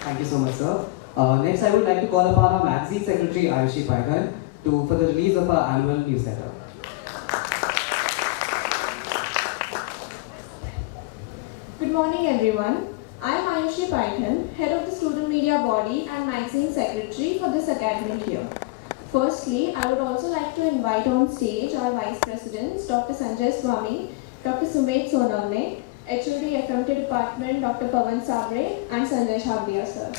Thank you so much, sir. Next, I would like to call upon our magazine secretary, Ayushi Paigan, for the release of our annual newsletter. Good morning, everyone. I am Ayushi Paigan, head of the student media body and magazine secretary for this academic year. Firstly, I would also like to invite on stage our vice presidents, Dr. Sanjay Swami, Dr. Sumit Sonalne, HOD FMT Department, Dr. Pawan Sabre, and Sanjay Shabdia, sir.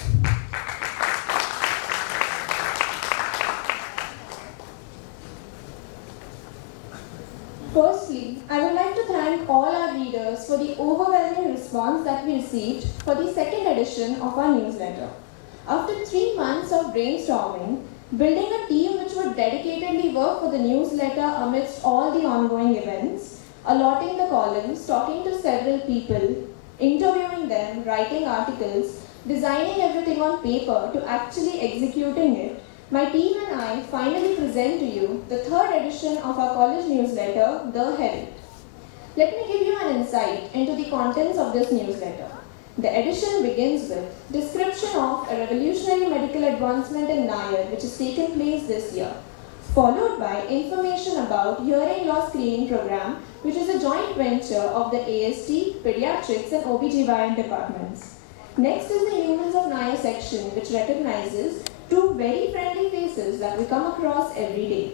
Firstly, I would like to thank all our readers for the overwhelming response that we received for the second edition of our newsletter. After 3 months of brainstorming, building a team which would dedicatedly work for the newsletter amidst all the ongoing events, allotting the columns, talking to several people, interviewing them, writing articles, designing everything on paper to actually executing it, my team and I finally present to you the third edition of our college newsletter, The Herald. Let me give you an insight into the contents of this newsletter. The edition begins with description of a revolutionary medical advancement in Nair which has taken place this year, followed by information about hearing loss screening program which is a joint venture of the AST, Pediatrics and OBGYN departments. Next is the Humans of Nair section which recognizes two very friendly faces that we come across every day.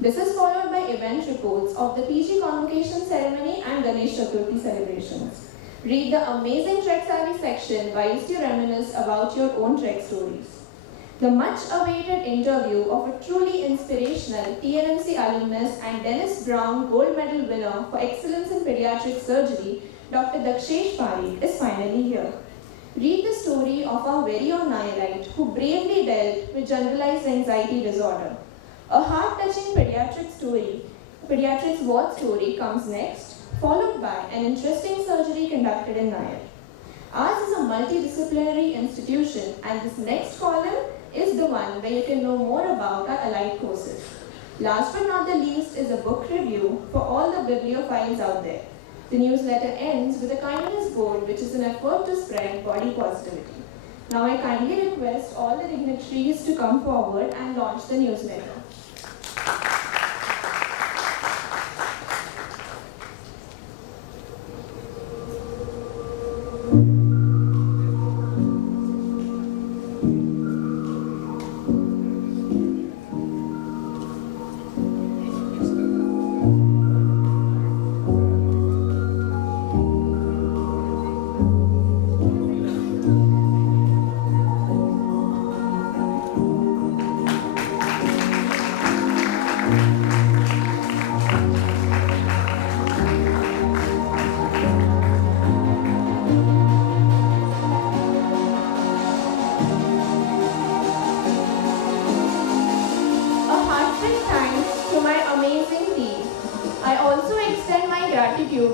This is followed by event reports of the PG convocation ceremony and Ganesh Chaturthi celebrations. Read the amazing Trek Savvy section whilst you reminisce about your own Trek stories. The much-awaited interview of a truly inspirational TNMC alumnus and Dennis Brown Gold Medal winner for excellence in pediatric surgery, Dr. Dakshesh Parikh, is finally here. Read the story of our very own Nairite who bravely dealt with generalized anxiety disorder. A heart-touching pediatrics ward story comes next, followed by an interesting surgery conducted in Nair. Ours is a multidisciplinary institution and this next column is the one where you can know more about our allied courses. Last but not the least is a book review for all the bibliophiles out there. The newsletter ends with a kindness board which is an effort to spread body positivity. Now I kindly request all the dignitaries to come forward and launch the newsletter.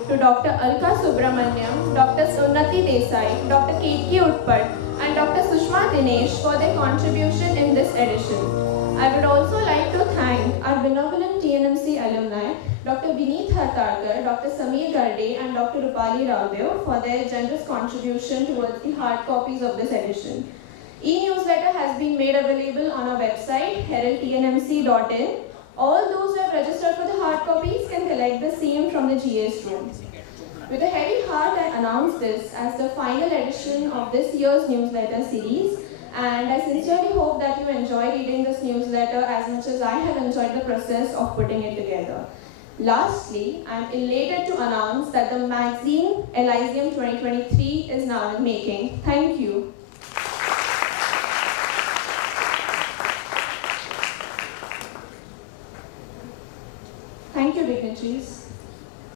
To Dr. Alka Subramaniam, Dr. Sunnati Desai, Dr. Ketki Utpat, and Dr. Sushma Dinesh for their contribution in this edition. I would also like to thank our benevolent TNMC alumni, Dr. Vineet Hartarkar, Dr. Samir Garde, and Dr. Rupali Raudeo for their generous contribution towards the hard copies of this edition. E-newsletter has been made available on our website, heraldtnmc.in. All those who have registered for the hard copies can collect the same from the GS room. With a heavy heart, I announce this as the final edition of this year's newsletter series, and I sincerely hope that you enjoy reading this newsletter as much as I have enjoyed the process of putting it together. Lastly, I am elated to announce that the magazine Elysium 2023 is now in making. Thank you. Thank you, dignitaries.